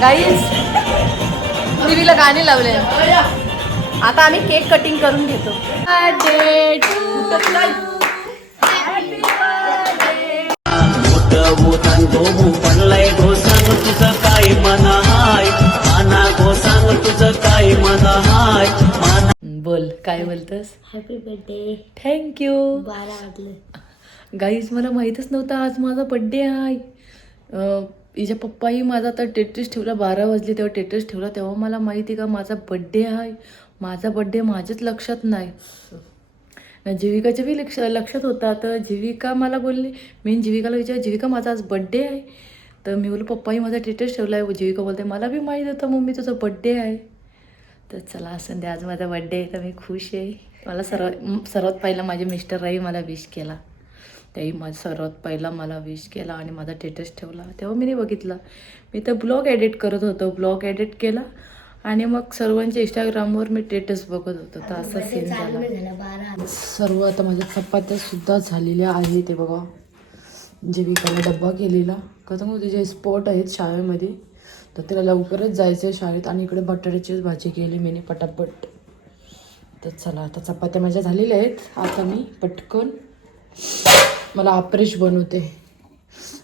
Guys टीव्हीला गाणे लावले. आता आम्ही केक कटिंग करून घेतो. पडलाय गो सांग तुझं काय मना हाय माना गो सांग तुझं काय मना हाय माना. बोल काय बोलतस. Happy birthday. थँक्यू. 12 वाजले. गाईज मला माहीतच नव्हतं आज माझा बड्डे आहे. हिच्या पप्पाही माझा आता टेटस ठेवला 12 वाजले तेव्हा टेटस ठेवला तेव्हा मला माहिती का माझा बड्डे आहे. माझा बड्डे माझ्याच लक्षात नाही ना. जीविकाच्या बी लक्षात होता. तर जीविका मला बोलली. मी जीविकाला विचार जीविका माझा आज बड्डे आहे. तर मी बोललो पप्पाही माझा टेटस ठेवला आहे. जीविका बोलते मला बी माहीत होतं मम्मी तुझा बड्डे आहे. तर चला असं दे आज माझा बड्डे आहे तर मी खुश आहे. मला सर्वात पहिला माझे मिस्टरही मला विश केला. त्याही सर्वात पहिला मला विश केला आणि माझा टेटस ठेवला तेव्हा मी नाही बघितला. मी तर ब्लॉग एडिट करत होतो. ब्लॉग एडिट केला आणि मग सर्वांच्या इंस्टाग्रामवर मी टेटस बघत होतो. तर असा सीन झाला. सर्व आता माझ्या चपात्यासुद्धा झालेल्या आहे. ते बघा जीविकाला डब्बा केलेला का तर मग तिचे स्पॉट आहेत शाळेमध्ये तर तिला लवकरच जायचं आहे शाळेत. आणि इकडे बटाट्याचीच भाजी केली मी पटापट. तर चला आता चपात्या माझ्या झालेल्या आहेत. आता मी पटकन मला अप्रेश बनवते.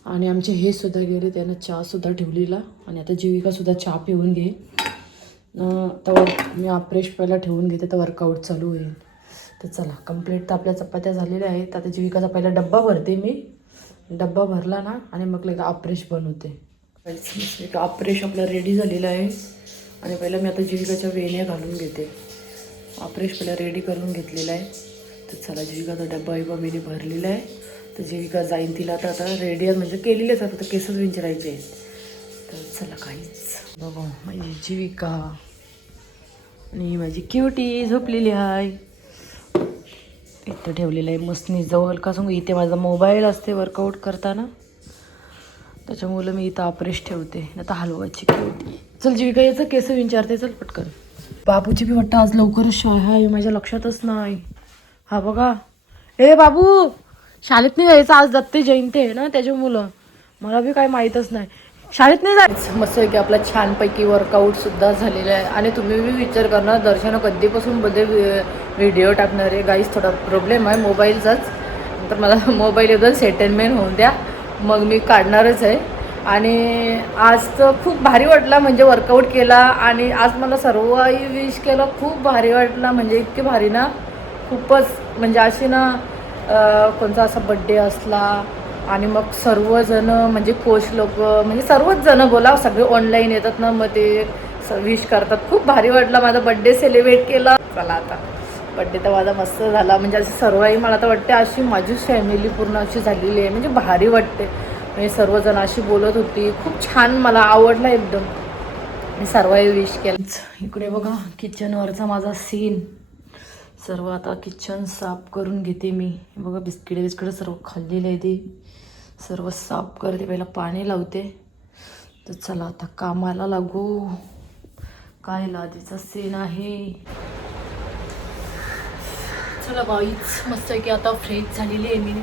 आणि आमचे हे सुद्धा गेले त्यानं चहासुद्धा ठेवलेला आणि आता जीविकासुद्धा चहा पिऊन घे. तर मी अप्रेश पहिला ठेवून घेते तर वर्कआउट चालू होईल. तर चला कंप्लीट तर आपल्या चपात्या झालेल्या आहेत. आता जीविकाचा पहिला डब्बा भरते मी. डब्बा भरला ना आणि मग लगे अप्रेश बनवते. अप्रेश आपला रेडी झालेला आहे आणि पहिला मी आता जीविकाच्या वेण्या घालून घेते. अप्रेश पहिला रेडी करून घेतलेला आहे. तर चला जीविकाचा डब्बा बिबा मी भरलेला आहे. तर जीविका जाईन तिला तर आता रेडी आहे म्हणजे केलेलेच आहे फक्त केसच विंचरायचे आहेत. तर चला काहीच बघा माझी जीविका आणि माझी क्युटी झोपलेली आहे. इथं ठेवलेलं आहे मस्नी जवळ का सांगू. इथे माझा मोबाईल असते वर्कआउट करताना त्याच्यामुळं मी इथं अप्रेश ठेवते. आता हलवाची क्युटी. चल जीविका याचं केस विंचारते चल पटकन. बाबूची बी वाटतं आज लवकरच शाळा आहे माझ्या लक्षातच नाही. हा बघा ए बाबू शाळेत नाही जायचं आज दत्त जयंती आहे ना त्याच्यामुळं मला बी काय माहीतच नाही. शाळेत नाही जायचं. मस्त आहे की आपला छानपैकी वर्कआउटसुद्धा झालेला आहे. आणि तुम्ही बी विचार करणार दर्शना कधीपासून मध्ये व्हिडिओ टाकणार आहे. गाईज थोडा प्रॉब्लेम आहे मोबाईलचाच. तर मला मोबाईल एकदम सेटलमेंट होऊन द्या मग मी काढणारच आहे. आणि आज तर खूप भारी वाटला म्हणजे वर्कआउट केला आणि आज मला सर्वही विश केलं. खूप भारी वाटला म्हणजे इतके भारी ना खूपच म्हणजे अशी ना कोणता असा बड्डे असला आणि मग सर्वजण म्हणजे कोच लोक म्हणजे सर्वच जण बोला सगळे ऑनलाईन येतात ना मग ते विश करतात. खूप भारी वाटला माझा बड्डे सेलिब्रेट केला. चला आता बड्डे तर माझा मस्त झाला म्हणजे अशी सर्वही मला तर वाटते अशी माझी फॅमिली पूर्ण अशी झालेली आहे म्हणजे भारी वाटते. म्हणजे सर्वजण अशी बोलत होती खूप छान मला आवडला एकदम. मी सर्वही विश केलं. इकडे बघा किचनवरचा माझा सीन. सर्व आता किचन साफ करून घेते मी. बघा बिस्किट सर्व खाल्लेले आहे ते सर्व साफ करते. पहिला पाणी लावते. तर चला आता कामाला लागू. काय लादीचा सीन आहे. चला बाईच मस्त आहे की आता फ्रेश झालेली आहे मी.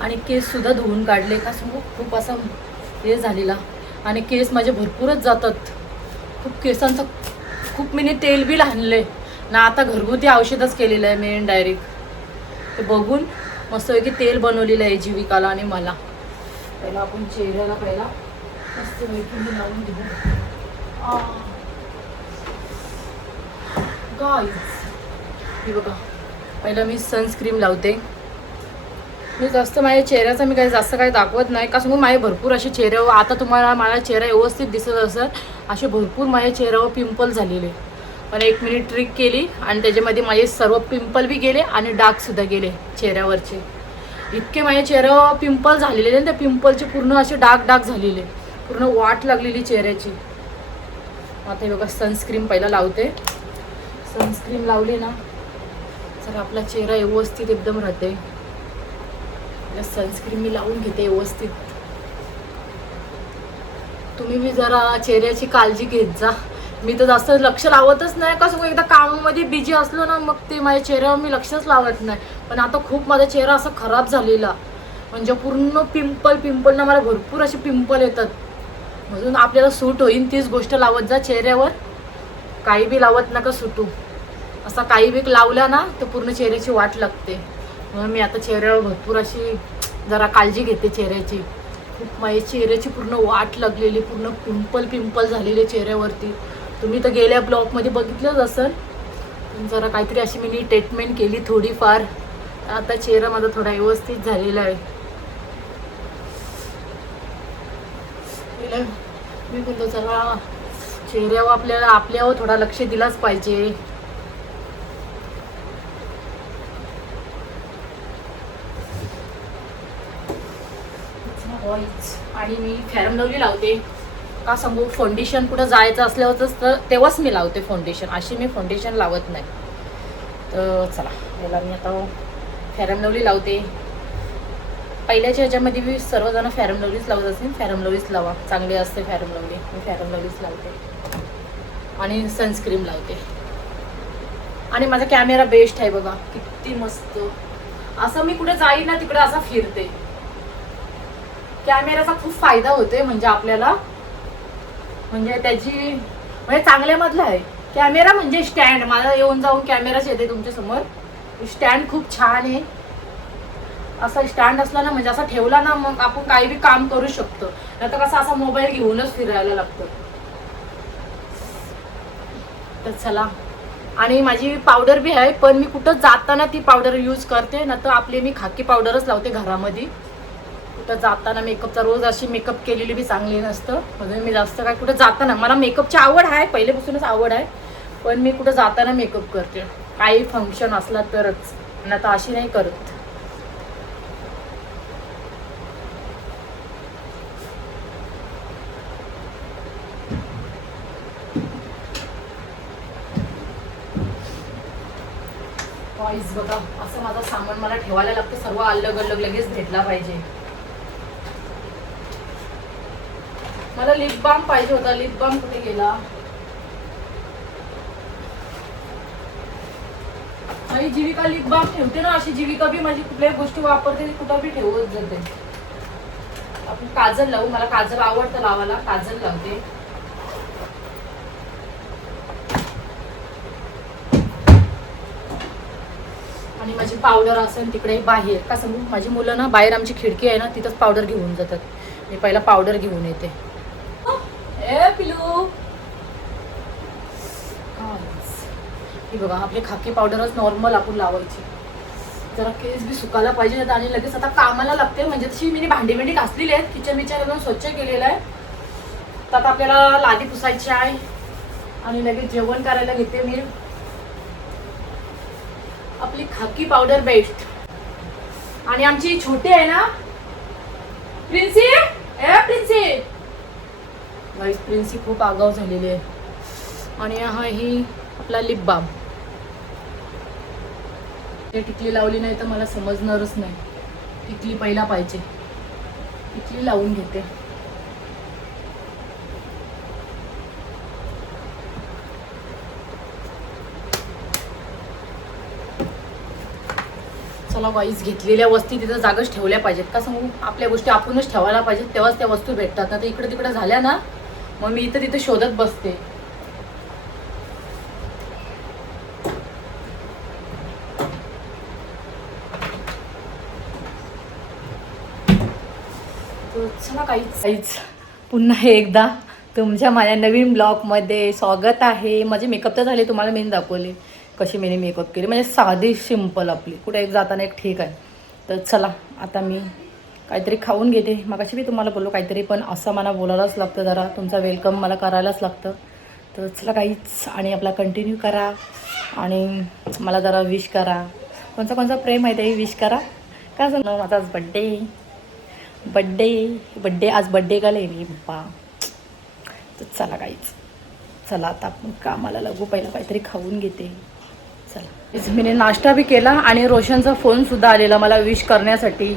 आणि केससुद्धा धुवून काढले का सांगू खूप असा हे झालेला. आणि केस माझे भरपूरच जातात. खूप केसांचं खूप मी तेल बी आणले ना. आता घरगुती औषधच केलेलं आहे मी डायरेक्ट. ते बघून मस्तपैकी तेल बनवलेलं आहे जीविकाला आणि मला. पहिला आपण चेहऱ्याला पहिला मस्तपैकी लावून घेऊ. गाईज बघा पहिला मी सनस्क्रीम लावते. मी जास्त माझ्या चेहऱ्याचा मी काही जास्त काही दाखवत नाही का सांगू. माझे भरपूर असे चेहऱ्यावर आता तुम्हाला माझा चेहरा व्यवस्थित दिसत असेल असे भरपूर माझ्या चेहऱ्यावर पिंपल झालेले. पण एक मिनिट ट्रिक केली आणि त्याच्यामध्ये माझे सर्व पिंपल बी गेले आणि डार्कसुद्धा गेले चेहऱ्यावरचे. इतके माझ्या चेहऱ्यावर पिंपल झालेले आणि त्या पिंपलचे पूर्ण असे डार्क झालेले पूर्ण वाट लागलेली चेहऱ्याची. आता हे बघा सनस्क्रीम पहिला लावते. सनस्क्रीम लावली ना तर आपला चेहरा व्यवस्थित एकदम राहते. सनस्क्रीम मी लावून घेते व्यवस्थित. तुम्ही बी जरा चेहऱ्याची काळजी घेत जा. मी तर जास्त लक्ष लावतच नाही का सगळं. एकदा कामामध्ये बिझी असलो ना मग ते माझ्या चेहऱ्यावर मी लक्षच लावत नाही. पण आता खूप माझा चेहरा असा खराब झालेला म्हणजे पूर्ण पिंपल ना मला भरपूर असे पिंपल येतात. अजून आपल्याला सूट होईल तीच गोष्ट लावत जा चेहऱ्यावर. काही बी लावत नका सुटू. असा काही बी लावला ना तर पूर्ण चेहऱ्याची वाट लागते. म्हणून मी आता चेहऱ्यावर भरपूर अशी जरा काळजी घेते चेहऱ्याची. खूप माझ्या चेहऱ्याची पूर्ण वाट लागलेली, पूर्ण पिंपल झालेले चेहऱ्यावरती. तुम्ही तर गेल्या ब्लॉगमध्ये बघितलंच असेल. जरा काहीतरी अशी मी ट्रीटमेंट केली थोडीफार. आता चेहरा माझा थोडा व्यवस्थित झालेला आहे. मी बोलतो जरा चेहऱ्यावर आपल्यावर थोडा लक्ष दिलाच पाहिजे. आणि मी फेअर लवली लावते. का सांगू, फाउंडेशन कुठं जायचं असल्यावरच तर तेव्हाच मी लावते फाउंडेशन. अशी मी फाउंडेशन लावत नाही. तर चला याला मी आता फेअर लवली लावते. पहिल्याच्या ह्याच्यामध्ये मी सर्वजण फेअर लवलीच लावत असेल. फेअर लवलीच लावा, चांगली असते फेअर लवली. मी फेअर लवलीच लावते आणि सनस्क्रीन लावते. आणि माझा कॅमेरा बेस्ट आहे बघा, किती मस्त. असं मी कुठे जाईल ना तिकडे असा फिरते. कॅमेराचा खूप फायदा होतोय म्हणजे आपल्याला, म्हणजे त्याची म्हणजे चांगल्यामधला आहे कॅमेरा. म्हणजे स्टँड माझा येऊन जाऊन कॅमेराच येते तुमच्या समोर. स्टँड खूप छान आहे. असा स्टँड असला ना म्हणजे असा ठेवला ना मग आपण काही बी काम करू शकतो. नाही तर कसं असा मोबाईल घेऊनच फिरायला लागतं. तर चला. आणि माझी पावडर बी आहे, पण मी कुठं जाताना ती पावडर यूज करते. ना तर आपली मी खाकी पावडरच लावते घरामध्ये. कुठं जाताना मेकअपचा रोज अशी मेकअप केलेली बी चांगली नसतं. म्हणजे मी जास्त काय कुठं जाताना, मला मेकअपची आवड आहे, पहिल्यापासूनच आवड आहे. पण मी कुठं जाताना मेकअप करते, काही फंक्शन असला तरच. ना तर अशी नाही करत. बघा असं माझं सामान मला ठेवायला लागतं. सर्व अलग अलग लगेच भेटला पाहिजे. मला लिप बाम पाहिजे होता. लिप बाम कुठे गेला? आणि जीविका लिप बाम ठेवते ना अशी. जीविका बी माझी कुठल्याही गोष्टी वापरते कुठं बी ठेवत जाते. आपण काजल लावू. मला काजल आवडतं लावायला. काजल लावते. आणि माझी पावडर असेल तिकडे बाहेर. का सांगू, माझी मुलं ना बाहेर, आमची खिडकी आहे ना तिथंच पावडर घेऊन जातात. मी पहिला पावडर घेऊन येते. ए पिलू, ही बघा आपली खाकी पावडरच नॉर्मल आपण लावायची. जरा केस बी सुकायला पाहिजे. आणि लगेच आता कामाला लागते. म्हणजे तशी मी भांडी बिंडी घासलेली आहेत. किचन बिचन एकदम स्वच्छ केलेलं आहे. तर आता आपल्याला लादी पुसायची आहे. आणि लगेच जेवण करायला घेते मी. आपली खाकी पावडर बेस्ट. आणि आमची छोटी आहे ना प्रिन्सी. ए प्रिन्सी, गाईस प्रिन्सी खूप आगाव झालेली आहे. आणि हा ही आपला लिप बाम. ते टिकली लावली नाही तर मला समजणारच नाही. टिकली पहिला पाहिजे. टिकली लावून घेते. चला गाईस, घेतलेल्या वस्तू तिथं जागच ठेवल्या पाहिजेत. का सांगू, आपल्या गोष्टी आपणच ठेवायला पाहिजेत. तेव्हाच त्या वस्तू भेटतात. ना तर इकडे तिकडे झाल्या ना मग मी इथं तिथं शोधत बसते. चला काहीच पुन्हा एकदा तुमच्या माझ्या नवीन ब्लॉगमध्ये स्वागत आहे. माझे मेकअप तर झाले, तुम्हाला मी दाखवले कशी मी मेकअप केली. म्हणजे साधी सिंपल आपली. कुठे एक जाताना एक ठीक आहे. तर चला आता मी काहीतरी खाऊन घेते. मगाशी मी तुम्हाला बोललो काहीतरी, पण असं मला बोलायलाच लागतं. जरा तुमचा वेलकम मला करायलाच लागतं. तर चला काहीच. आणि आपला कंटिन्यू करा आणि मला जरा विश करा. कोणचा प्रेम आहे ते विश करा. काय सांगू, माझा आज बड्डे आज बड्डे का लेनी पप्पा. तर चला काहीच. चला आता आपण कामाला लागू. पहिला काहीतरी खाऊन घेते. चला. मी नाश्ता बी केला आणि रोशनचा फोनसुद्धा आलेला मला विश करण्यासाठी.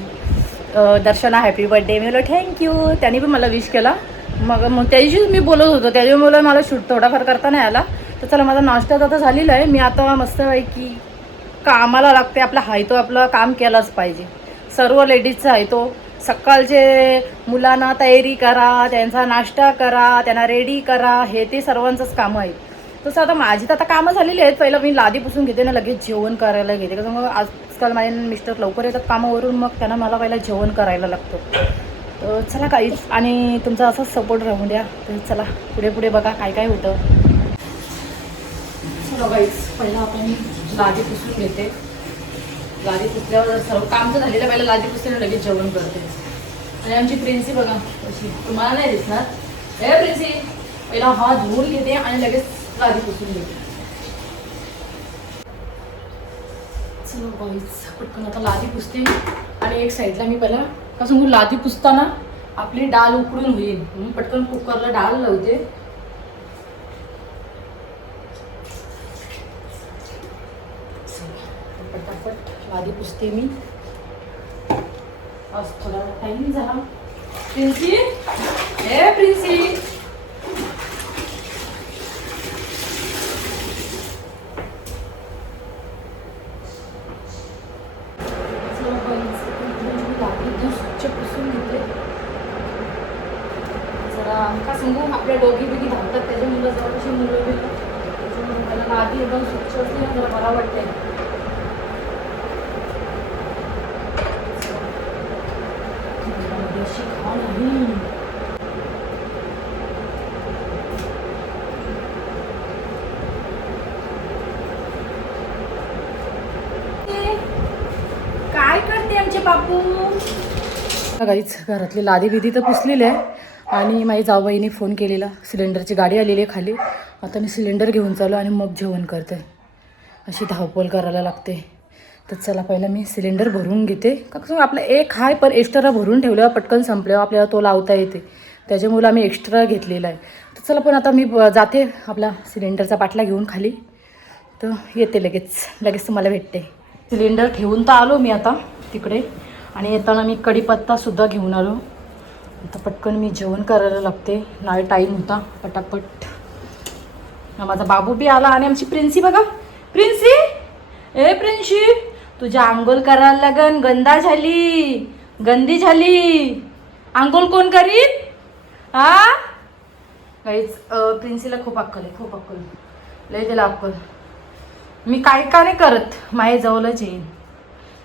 दर्शना हॅपी बर्थडे. मी बोललो थँक्यू. त्याने बी मला विश केला. मग त्या दिवशीच मी बोलत होतो. त्याच्यामुळे मला शूट थोडाफार करता नाही आला. तर चला माझा नाश्ता आता झालेला आहे. मी आता मस्तपैकी कामाला लागते. आपला हाय तो आपलं काम केलाच पाहिजे. सर्व लेडीजचा आहे तो. सकाळचे मुलांना तयारी करा, त्यांचा नाश्ता करा, त्यांना रेडी करा, हे ते सर्वांचंच कामं आहेत. तसं आता माझी तर आता कामं झालेली आहेत. पहिलं मी लादी पुसून घेते ना, लगेच जेवण करायला घेते. कसं मग आजकाल माझे मिस्टर लवकर येतात कामावरून, मग त्यांना मला पहिला जेवण करायला लागतं. तर चला काहीच, आणि तुमचा असाच सपोर्ट राहून द्या. तर चला पुढे पुढे बघा काय काय होतं. चला काहीच, पहिला आपण लादी पुसून घेते. लादी पुसल्यावर सर्व काम तर झालेलं, पहिला लादी पुसल्यावर लगेच जेवण करते. आणि आमची प्रिन्सी बघा कशी, तुम्हाला नाही दिसणार. हे प्रिन्सी, पहिला हात धुवून घेते आणि लगेच लादी पुसून घेते. चलो बाईच, पटकन आता लादी पुसते. आणि एक साईडला मी पहिला कसं सांगू, लादी पुसताना आपली डाळ उकडून होईल म्हणून पटकन कुकरला डाळ लावते. पटापट लादी पुसते मी. आज थोडा टाईम झाला. प्रिन्सी, हे प्रिन्सी, स्वच्छ पुसून घेते. जरा का सांगू, आपल्या डोगी बिगी धावतात त्याच्यामुळे जरा कशी मुलं बिलं, त्याच्यामुळे त्याला लादी एकदम स्वच्छ असते ना, जरा बरा वाटते. काय करते आमचे बापू? काहीच घरातली लादी बिदी तर पुसलेली आहे. आणि माझी जाऊबाईने फोन केलेला, सिलेंडरची गाडी आलेली आहे खाली. आता मी सिलेंडर घेऊन चालू आणि मग जेवण करते. अशी धावपळ करायला लागते. तर चला पहिला मी सिलेंडर भरून घेते. कसं आपलं एक हाय, पण एक्स्ट्रा भरून ठेवल्यावर पटकन संपल्यावर आपल्याला तो लावता येते, त्याच्यामुळे आम्ही एक्स्ट्रा घेतलेला आहे. तर चला, पण आता मी जाते आपला सिलेंडरचा बाटला घेऊन खाली. तर येते लगेच तुम्हाला भेटते. सिलेंडर ठेवून तर आलो मी आता तिकडे, आणि येताना मी कढीपत्तासुद्धा घेऊन आलो. आता पटकन मी जेवण करायला लागते, नाही टाईम होता पटापट. माझा बाबू बी आला आणि आमची प्रिन्सी बघा. प्रिन्सी, ए प्रिन्सी, तुझ्या आंघोळ करायला लागन, गंदी झाली. आंघोळ कोण करीन? हा काहीच, प्रिन्सीला खूप अक्कल आहे, खूप अक्कल, लय त्याला अक्कल. मी काय का नाही करत, माझ्या जवळच येईन.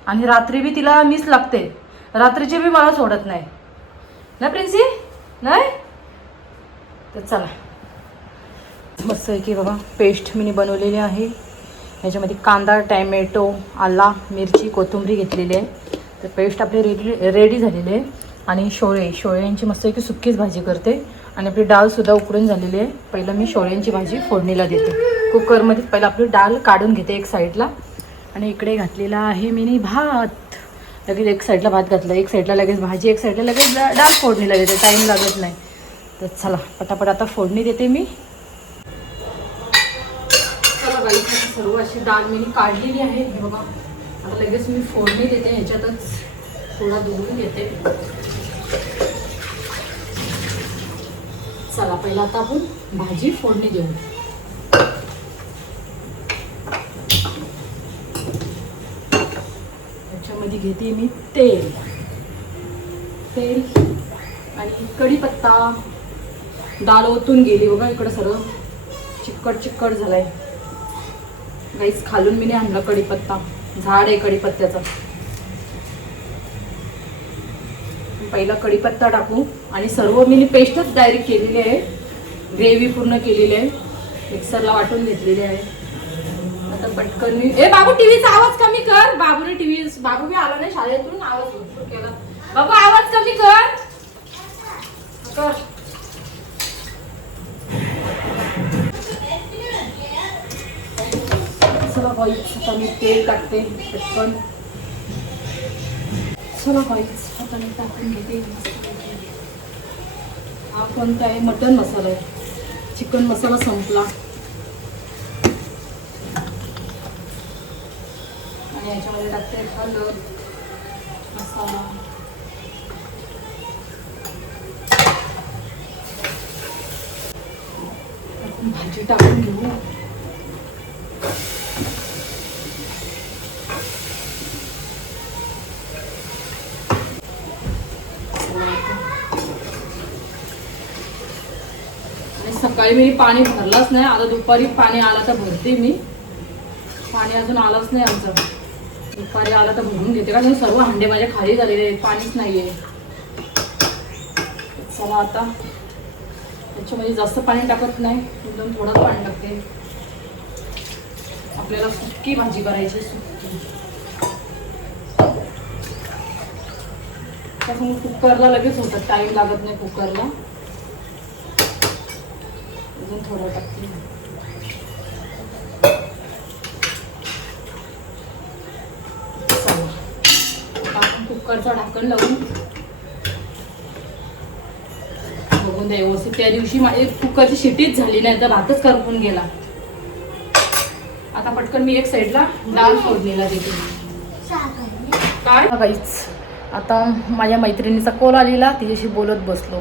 आणि रात्री बी तिला मीच लागते, रात्रीचे बी मला सोडत नाही ना प्रिन्सी, नाही. तर चला, मस्त आहे की बाबा. पेस्ट मी बनवलेली आहे. ह्याच्यामध्ये कांदा, टॅमॅटो, आला, मिरची, कोथिंबीर घेतलेली आहे. तर पेस्ट आपली रेडी झालेली आहे. आणि शेवळ्यांची मस्त आहे की सुक्कीच भाजी करते. आणि आपली डाळसुद्धा उकडून झालेली आहे. पहिलं मी शेवळ्यांची भाजी फोडणीला देते. कुकरमध्ये पहिलं आपली डाळ काढून घेते एक साईडला. आणि इकडे घातलेला आहे मी भात. लगेच एक साईडला भात घातला, एक साईडला लगेच भाजी, एक साईडला लगेच डाळ फोडणीला देते, टाईम लागत नाही. तर चला पटापट आता फोडणी देते मी. चला बाई, सर्व अशी डाळ मी काढलेली आहे. हे बघा, आता लगेच मी फोडणी देते. ह्याच्यातच थोडा धुवून घेते. चला पहिला आता आपण भाजी फोडणी देऊ. ह्याच्यामध्ये घेते मी तेल आणि कढीपत्ता. डाळ ओतून गेली बघा, इकडं सर्व चिकट झालाय. गाईस खालून मी नाही आणला कढीपत्ता, झाड आहे कढीपत्त्याचा. पहिला कढीपत्ता टाकू आणि सर्व मी पेस्टच डायरेक्ट केलेली आहे. ग्रेव्ही पूर्ण केलेली आहे, मिक्सरला वाटून घेतलेली आहे. आता पटकन मी, ए बाबू टीव्हीचा आवाज कमी कर. बाबू मी आला नाही शाळेतून, आवाज भरपूर केला. बाबू आवाज कमी कर. चला बाई, आता मी तेल टाकते पटकन. चला बाईच, आता मी टाकून घेते. हा कोणता आहे? मटन मसाला आहे. चिकन मसाला संपला. आणि याच्यामध्ये टाकते हळद मसाला. भाजी टाकून घेऊ. सकाळी मी पाणी भरलंच नाही, आता दुपारी पाणी आलं तर भरते मी. पाणी अजून आलंच नाही आमचं. दुपारी आलं तर भरून घेते, कारण सर्व हांडे माझे खाली झालेले आहेत, पाणीच नाही आहे. चला आता त्याच्यामध्ये जास्त पाणी टाकत नाही, एकदम थोडंच पाणी टाकते. आपल्याला सुक्की भाजी करायची, सुक्की. त्यामुळे कुकरला लगेच होतं, टाईम लागत नाही कुकरला. अजून थोडं टाकते. आपण कुकरचं ढाकण लावून बघून द्या व्यवस्थित. त्या दिवशी माझी कुकरची शिटीच झाली नाही, तर भातच करपून गेला. आता पटकन मी एक साईडला डाळ फोडणीला देते. काय काहीच. आता माझ्या मैत्रिणीचा कॉल आलेला, तिच्याशी बोलत बसलो.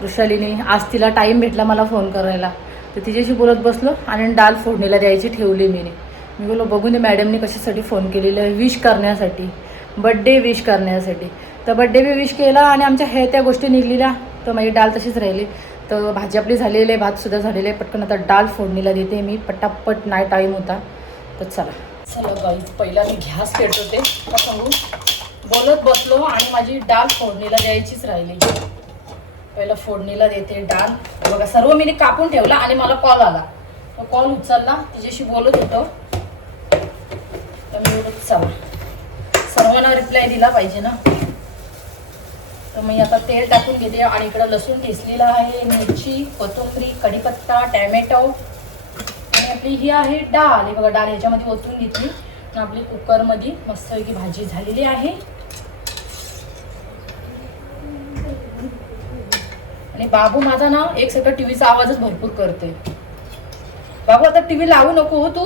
वृषालीने आज तिला टाईम भेटला मला फोन करायला, तर तिच्याशी बोलत बसलो आणि डाळ फोडणीला द्यायची ठेवली मी बोललो बघून दे मॅडमने कशासाठी फोन केलेलं आहे, विश करण्यासाठी, बड्डे विश करण्यासाठी. तर बड्डे बी विश केला आणि आमच्या हे त्या गोष्टी निघलेल्या, तर माझी डाळ तशीच राहिली. तर भाजी आपली झालेली आहे, भातसुद्धा झालेलं आहे. पटकन आता डाळ फोडणीला देते मी, पटापट नाही टाईम होता. तर चला गाईज, पहिला मी गॅस पेटवते. का सांगू, बोलत बसलो आणि माझी डाळ फोडणीला द्यायचीच राहिली. पहिला फोडणीला देते डाळ. बघा सर्व मी कापून ठेवला आणि मला कॉल आला, तो कॉल उचलला, तिच्याशी बोलत होतो. तर मी चला सर्वांना रिप्लाय दिला पाहिजे ना. तर मी आता तेल टाकून घेते आणि इकडं लसूण ठेचलेला आहे, मिरची, कोथिंबीर, कढीपत्ता, टॅमॅटो आणि आपली ही आहे डाळ. हे बघा डाळ ह्याच्यामध्ये ओतून घेतली आणि आपली कुकरमध्ये मस्तपैकी भाजी झालेली आहे. आणि बाबू माझा ना एक सगळं टीव्हीचा आवाजच भरपूर करते. बाबू आता टीव्ही लावू नको हो तू,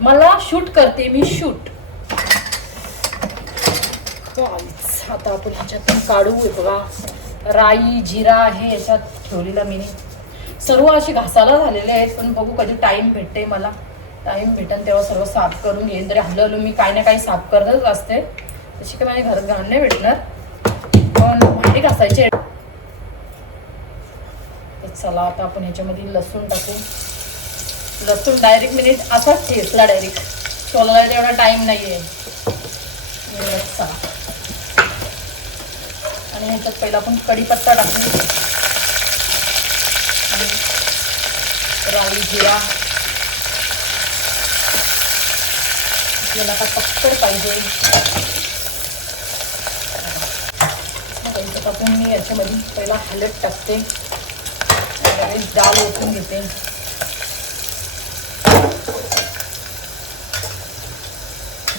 मला शूट करते मी, शूट. आता आपण ह्याच्यातून काढू. बघा राई, जिरा आहे याच्यात ठेवलेला मी. सर्व असे घासाला झालेले आहेत, पण बघू कधी टाइम भेटते मला. टाइम भेटेल तेव्हा सर्व साफ करून घेईन. तरी हळूहळू मी काही ना काही साफ करतच असते, तशी काय माझ्या घरात घाण नाही भेटणार, पण भांडी घासायचे. चला आता आपण ह्याच्यामध्ये लसूण टाकू. लसूण डायरेक्ट मी असाच ठेचला, डायरेक्ट सोलायला तेवढा टाइम नाही आहे. चला आणि ह्याच्यात पहिला आपण कढीपत्ता टाकू आणि राई, जिरा. आपल्याला आता पक्कड पाहिजे. टाकून मी याच्यामध्ये पहिला हळद टाकते, डाळ ओतून घेते.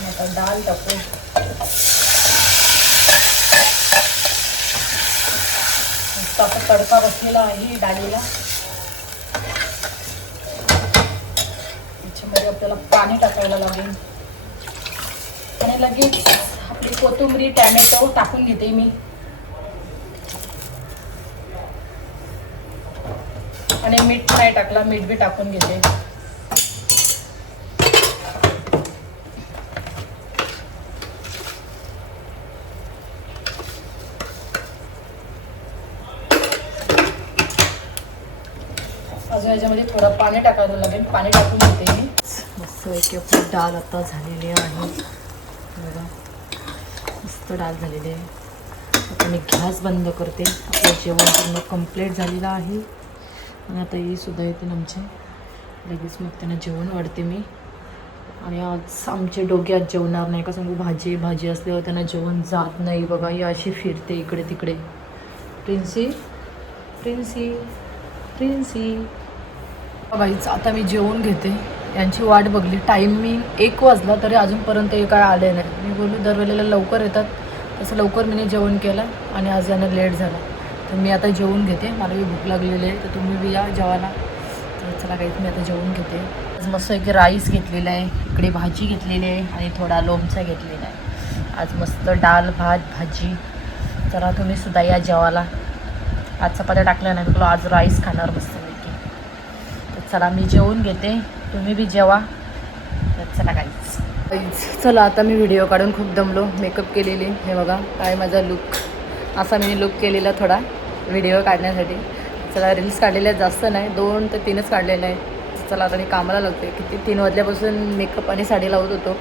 आता डाळ टाकू. असा तडका बसलेला आहे डाळीला. याच्यामध्ये आपल्याला पाणी टाकायला लागेल आणि लगेच आपली कोथिंबीर, टॅमॅटो टाकून घेते मी. आणि मीठ नाही टाकला, मीठ बी टाकून घेते. अजून याच्यामध्ये थोडं पाणी टाकायला लागेल, पाणी टाकून घेते मी. मस्त पैकी आपली डाळ आता झालेली आहे. बघा मस्त डाळ झालेली आहे. आता मी गॅस बंद करते. आपलं जेवण पूर्ण कंप्लीट झालेलं आहे आणि आता ही सुद्धा येते आमचे. लगेच मग त्यांना जेवण वाढते मी. आणि आज आमचे डोक्यात जेवणार नाही, का सांगू, भाजी असल्यावर त्यांना जेवण जात नाही. बघा ही अशी फिरते इकडे तिकडे. प्रिन्सी प्रिन्सी प्रिन्सी. बघायचं आता मी जेवण घेते. यांची वाट बघली, टाईम मी 1 वाजला तरी अजूनपर्यंत हे काय आले नाही. मी बोलू दरवेळेला लवकर येतात, तसं लवकर मी जेवण केलं आणि आज यांना लेट झाला. तर मी आता जेवून घेते, मला बी भूक लागलेली आहे, तर तुम्ही बी या जेवायला. तर चला काहीच मी आता जेवून घेते. आज मस्त एक राईस घेतलेला आहे, इकडे भाजी घेतलेली आहे आणि थोडा लोणचा घेतलेला आहे. आज मस्त डाळ भात भाजी. चला तुम्ही सुद्धा या जेवायला. आज चपात्या टाकल्या नाही, तुला आज राईस खाणार मस्तपैकी. तर चला मी जेवून घेते, तुम्ही बी जेवा. तर चला काहीच. चला आता मी व्हिडिओ काढून खूप दमलो. मेकअप केलेली, हे बघा काय माझा लुक. असा मी लुक केलेला थोडा व्हिडिओ काढण्यासाठी. चला रील्स काढलेले आहेत, जास्त नाही 2 ते 3च काढलेले आहे. चला आता मी कामाला लागते. किती 3 वाजल्यापासून मेकअप आणि साडी लावत होतो,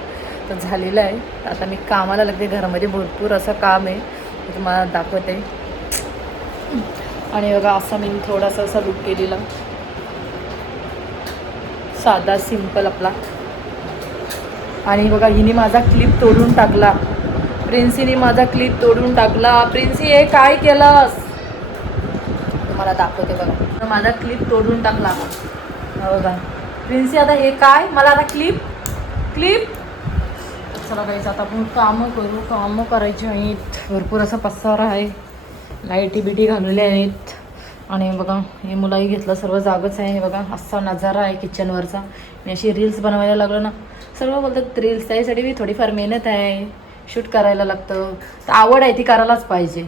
तर झालेलं आहे. आता मी कामाला लागते. घरामध्ये भरपूर असं काम आहे, ते तुम्हाला दाखवते. आणि बघा असा मी थोडासा असा लुक केलेला, साधा सिंपल आपला. आणि बघा हिने माझा क्लिप तोडून टाकला, प्रिन्सीने माझा क्लिप तोडून टाकला. प्रिन्सी हे काय केलंस, तुम्हाला दाखवते बघा. माझा क्लिप तोडून टाकला बघा प्रिन्सी. आता हे काय, मला आता क्लिप. चला काहीच आता आपण कामं करायची आहेत. भरपूर असा पसारा आहे, लाईटी बिटी घालवल्या आहेत. आणि बघा हे मुलाही घेतलं, सर्व जागच आहे. हे बघा असा नजारा आहे किचनवरचा. मी अशी रील्स बनवायला लागलो ना, सर्व बोलतात रील्स, त्यासाठी मी थोडीफार मेहनत आहे, शूट करायला लागतं. तर आवड आहे ती करायलाच पाहिजे,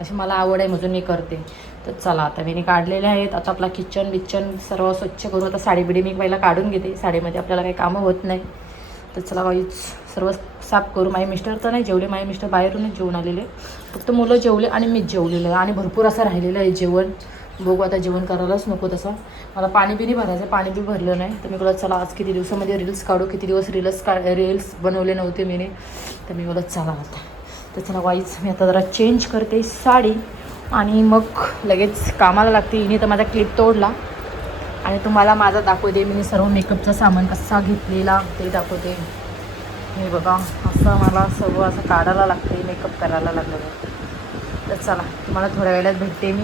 अशी मला आवड आहे म्हणून मी करते. तर चला आता मी काढलेले आहेत. आता आपला किचन सर्व स्वच्छ करू. आता साडी बिडी मी पहिला काढून घेते, साडीमध्ये आपल्याला काही कामं होत नाही. तर चला काहीच सर्व साफ करू. माझे मिस्टर तर नाही जेवले, माझे मिस्टर बाहेरूनच जेवून आलेले, फक्त मुलं जेवले आणि मीच जेवलेलं आहे. आणि भरपूर असं राहिलेलं आहे जेवण. बघू आता जेवण करायलाच नको तसं. मला पाणी बिनी भरायचं, पाणी बी भरलं नाही. तर मी बोलत चला आज किती दिवसामध्ये रील्स काढू, किती दिवस रील्स बनवले नव्हते मीने. तर मी बोलत चला आता. तर चला वाईच मी आता जरा चेंज करते साडी आणि मग लगेच कामाला लागते. हिने तर माझा क्लिप तोडला. आणि तुम्हाला माझा दाखवते, मी सर्व मेकअपचा सामान कसा घेतलेला ते दाखवते. हे बघा असं मला सर्व असं काढायला लागते, मेकअप करायला लागलं. तर चला तुम्हाला थोड्या वेळात भेटते मी.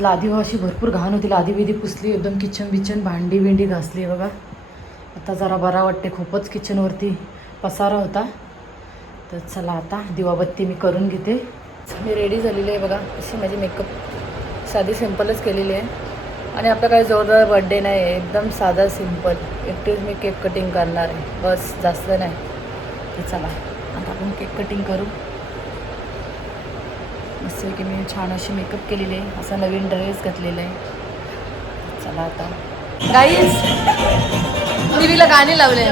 लादी अशी भरपूर घाण होती, लादी बिदी पुसली एकदम, किचन भांडी बिंडी घासली बघा. आता जरा बरा वाटते, खूपच किचनवरती पसारा होता. तर चला आता दिवाबत्ती मी करून घेते. मी रेडी झालेली आहे बघा. अशी माझी मेकअप साधी सिंपलच केलेली आहे. आणि आपला काही जोरदार बर्थडे नाही आहे, एकदम साधा सिंपल. एकटीच मी केक कटिंग करणार आहे, बस, जास्त नाही. तर चला आता आपण केक कटिंग करू. मस्त की मी छान अशी मेकअप केलेली आहे, असा नवीन ड्रेस घातलेला आहे. चला आता गाईज टीव्हीला गाणे लावले.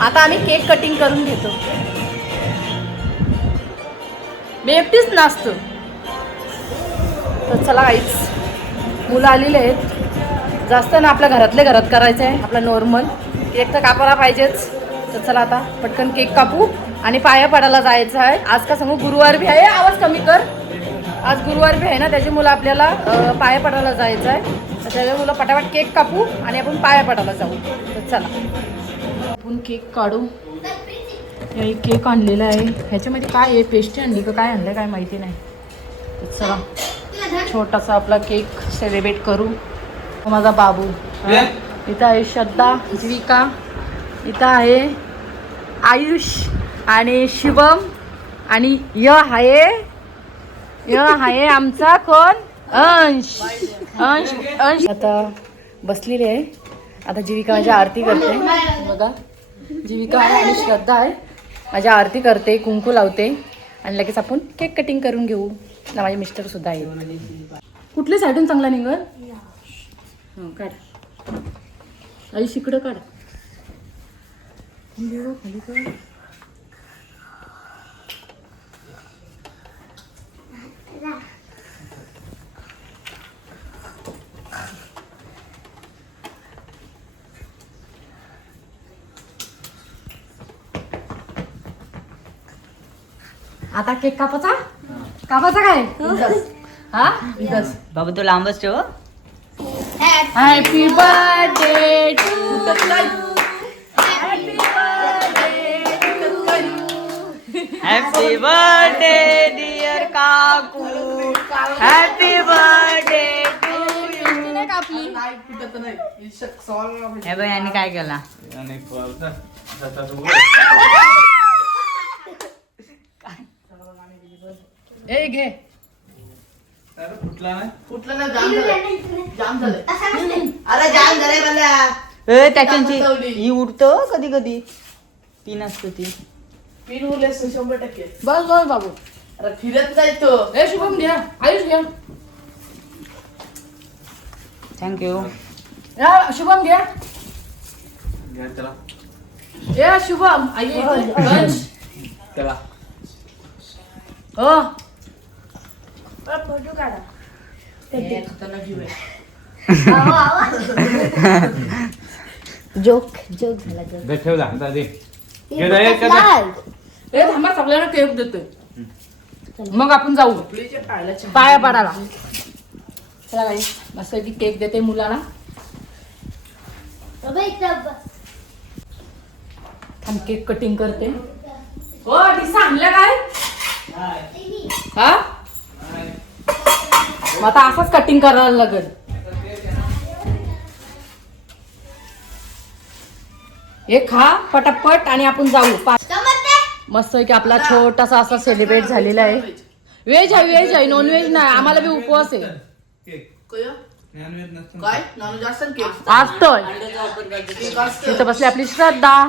आता आम्ही केक कटिंग करून घेतो. मी एकटीच नाचतो. तर चला गाईज, मुलं आलेले आहेत, जास्त ना आपल्या घरातल्या घरात करायचं आहे. आपला नॉर्मल केक तर कापायला पाहिजेच. तर चला आता पटकन केक कापू आणि पाया पडायला जायचं आहे. आज का सांगू, गुरुवार बी आहे. आवाज कमी कर, आज गुरुवार बी आहे ना, त्याची मुलं आपल्याला पाया पडायला जायचं आहे. तर त्याच्या मुलं पटापट केक कापू आणि आपण पाया पडायला जाऊ. तर चला आपण केक काढू. हे केक आणलेला आहे, ह्याच्यामध्ये काय आहे, पेस्ट्री आणली का काय आणलं काय माहिती नाही. तर चला छोटासा आपला केक सेलिब्रेट करू. माझा बाबू इथं आहे, श्रद्धा, जीविका इथं आहे, आयुष आणि शिवम आणि य आहे आमचा कोण, अंश. आता बसलेली आहे. आता जीविका माझ्या आरती करते बघा. जीविका आहे आणि श्रद्धा आहे, माझ्या आरती करते, कुंकू लावते आणि लगेच आपण केक कटिंग करून घेऊ. ना माझे मिस्टर सुद्धा आहे. कुठल्या साईडून चांगला निघल, काढ आई, शिकडं काढ. खाली काढ. आता केक कापाचा काय हा बाबा तो लांबच ठेव. Happy birthday to you, happy birthday to you, happy birthday dear काकू, हॅपी बर्थडे टू यू. कापली हे बघ यांनी काय केला. ए घे. फुटलं ना, जाम झालंय मला. त्याच्यांची ही उडतो कधी कधी, ती नसतो ती. पिन उरले 100%. बस बस बाबू. अरे फिरत नाही तो. ए शुभम घ्या, आयुष घ्या. थँक्यू. या शुभम घ्या. ए शुभम आई अंश हो. फोटो काढा. खतरनाक जीव आहे. जोक झाला जोक. ठेवला दादी ए थांबा सगळ्यांना केक देतोय मग आपण जाऊ आपलीच्या पायाला चहा. पाया पडायला. चला काही मस्त की केक देते मुलाला. थांब केक कटिंग करते. हो डिसा आणलं काय हा मग आता असंच कटिंग करायला लागेल. हे खा पटापट आणि आपण जाऊ. मस्त आहे की आपला छोटासा असा सेलिब्रेट झालेला आहे. व्हेज आहे नॉन व्हेज नाही. आम्हाला बी उपवास आहे. काय नॉनव्हेज असतं केक असतोय तिथं बसली आपली श्रद्धा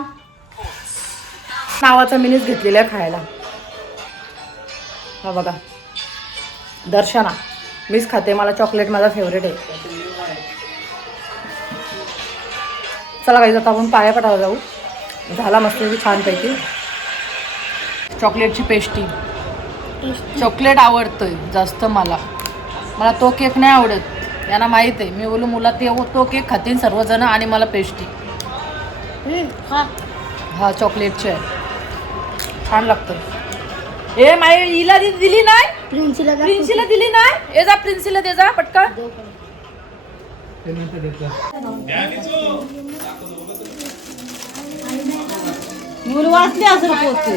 नावाचा मिनीस घेतलेला आहे खायला. हा बघा दर्शना मीच खाते. मला चॉकलेट माझा फेवरेट आहे. चला काही जाता आपण पाया पटायला जाऊ. झाला मस्त छानपैकी चॉकलेटची पेस्ट्री. चॉकलेट आवडतोय जास्त मला. मला तो केक नाही आवडत. यांना माहीत आहे. मी बोलू मुला तो केक खातील सर्वजण आणि मला पेस्ट्री. हा चॉकलेटची आहे छान लागतं. ए माई हिला दिली नाही. प्रिन्सीला दिली नाही. ए जा प्रिन्सीला दे जा पटकन. मुलं वाचले असं पोचते.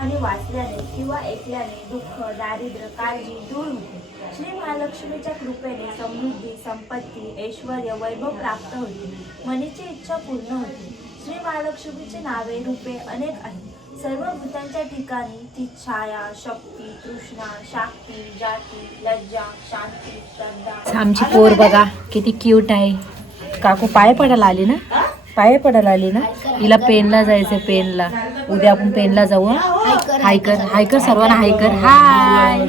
आणि वाचल्याने किंवा ऐकल्याने दुःख दारिद्र्य काळजी दूर होते. श्री महालक्ष्मीच्या कृपेने समृद्धी संपत्ती ऐश्वर्य वैभव प्राप्त होते. मनीची इच्छा पूर्ण होते. श्री महालक्ष्मीचे नावे रूपे अनेक आहेत. सर्व भूतांच्या ठिकाणी ती छाया शक्ती तृष्णा शाक्ती जाती लज्जा शांती श्रद्धा. आमची पोर बघा किती क्यूट आहे. काकू पाय पडायला आली ना. पाय पडायला आली ना. हिला पेनला जायचंय. पेनला उद्या आपण पेनला जाऊ. हायकर सर्वांना हायकर हाय.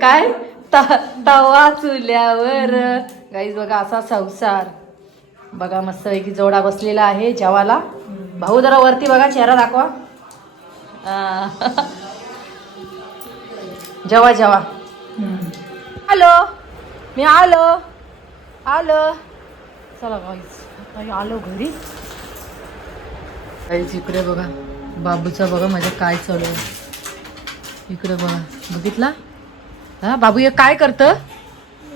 काय तवा चुल्यावर गाईज बघा असा संसार बघा मस्त आहे की जोडा बसलेला आहे जेवाला. भाऊ जरा वरती बघा चेहरा दाखवा. जेवा हॅलो मी आलो चला गाईज आलो घरी. गाईज इकडे बघा बाबूचा बघा माझ्या काय चालू आहे. इकडे बघा बघितला हा बाबू हे काय करतं.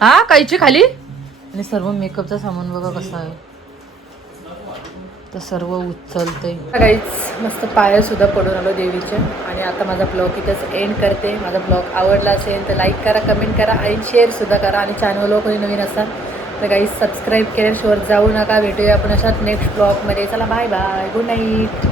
हा कायची खाली आणि सर्व मेकअपचा सामान बघा कसा आहे. तर सर्व उचलते. गाईज मस्त पाया सुद्धा पडून आलो देवीच्या. आणि आता माझा ब्लॉग इथंच एंड करते. माझा ब्लॉग आवडला असेल तर लाईक करा कमेंट करा आणि शेअर सुद्धा करा. आणि चॅनलवर कोणी नवीन असाल तर गाईज सबस्क्राईब केल्याशिवाय जाऊ नका. भेटूया आपण अशाच नेक्स्ट ब्लॉगमध्ये. चला बाय बाय गुड नाईट.